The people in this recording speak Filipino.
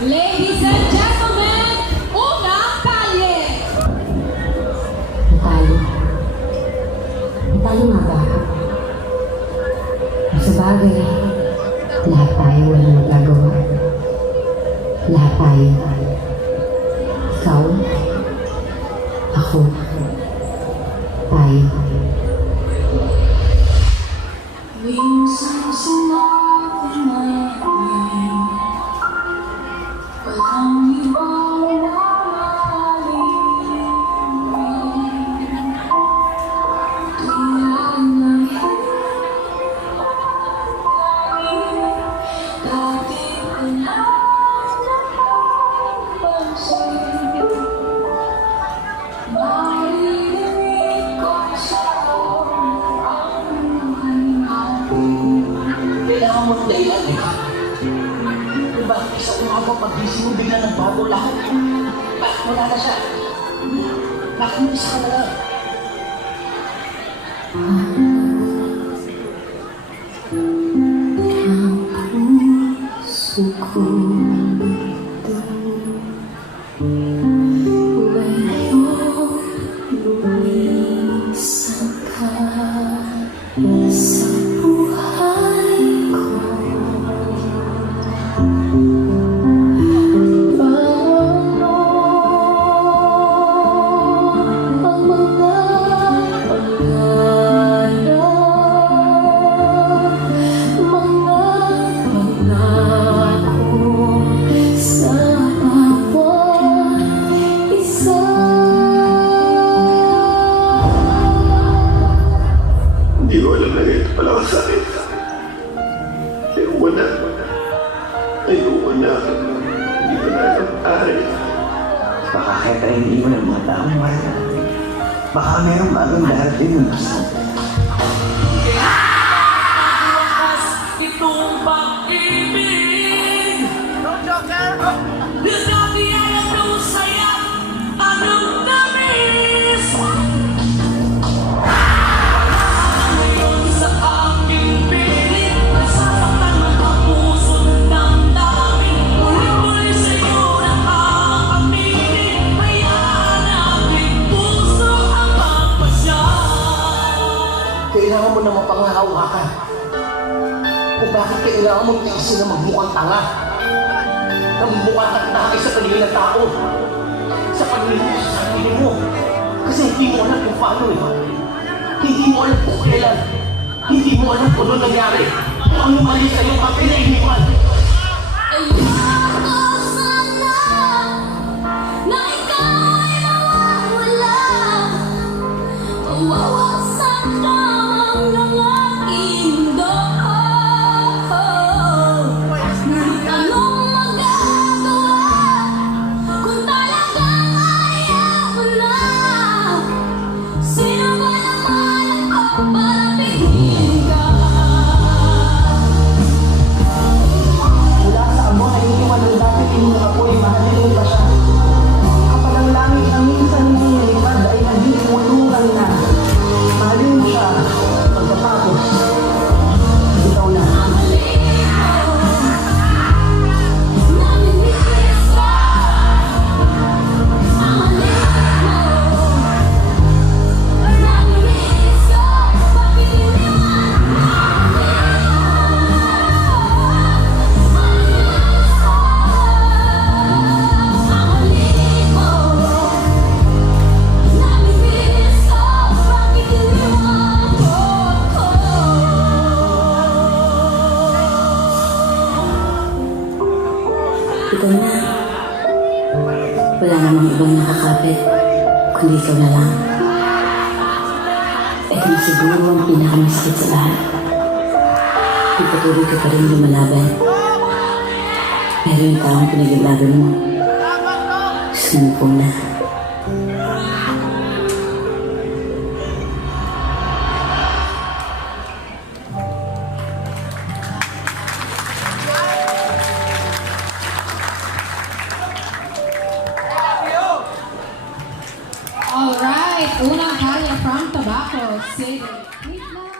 Ladies and gentlemen, unang kalye! Tayo. Tayo nga ba? Sa bagay, lahat tayo walang magagawa. Lahat tayo. Ikaw, ako, tayo. Minsan sinabi natin, walang ibang mamahalin. Tulad ng dati ko na napansin. Maririnig ko sa Kailangan mo ng dahilan eh. Diba, sa umaga pag-gising mo, bigla nagbago lahat. Bakit wala na siya? Bakit mo isa ka na lang? Puso ko lumisan ka sa buhay ko. Ang mga pangako sa bawat isa. Hindi ko alam na ganito pala ako sa akin. Ayoko na. Ayoko na. Hindi ko na alam tayo. Baka kaya tayo iniwan ng mga taong mahal. Baka mayroong bagong darating ng gusto. Wakas itong pag-ibig. No joker! Nagkabi ay ang saya, anong tamis? Ngayon sa aking piling, nasasaktan ng kapuso ng dami. Muli-muli sa'yo nakakapili, hayaan aking puso ang magpasya. Kailangan mo na mapangahawa ka. Kung bakit kailangan mo tiisin na magmukhang tanga. Na magmukhang katnakay sa paningin ng tao. Sa paningin mo sa sarili mo. Kasi hindi mo alam kung paano eh. Hindi mo alam kung kailan. Hindi mo alam kung ano nangyari. Kung ano mali sa'yo ang pinainiwan. Ayoko sana na ikaw ay mawawala. Mawawasak lamang ng aking doo. Ngunit anong magagawa kung talagang ayaw mo na? Sino ba naman ako para piliin ka? Mula sa amo ay iniwan ng dati inyong apoy, mahalin pa siya. Kapag ang langit na minsan hinilipad ay naging ulungan na. Mahalin mo siya pagkatapos. Ikaw na. Ikaw na. Wala namang ibang nakakapit, kundi ikaw na lang. Ito na siguro ang pinakamasikip sa lahat. Ipatuloy ka pa rin lumalaban. Pero yung taong pinaglaban mo, sumumpong na. All right, unang kalye from Tabaco City. Wait lang.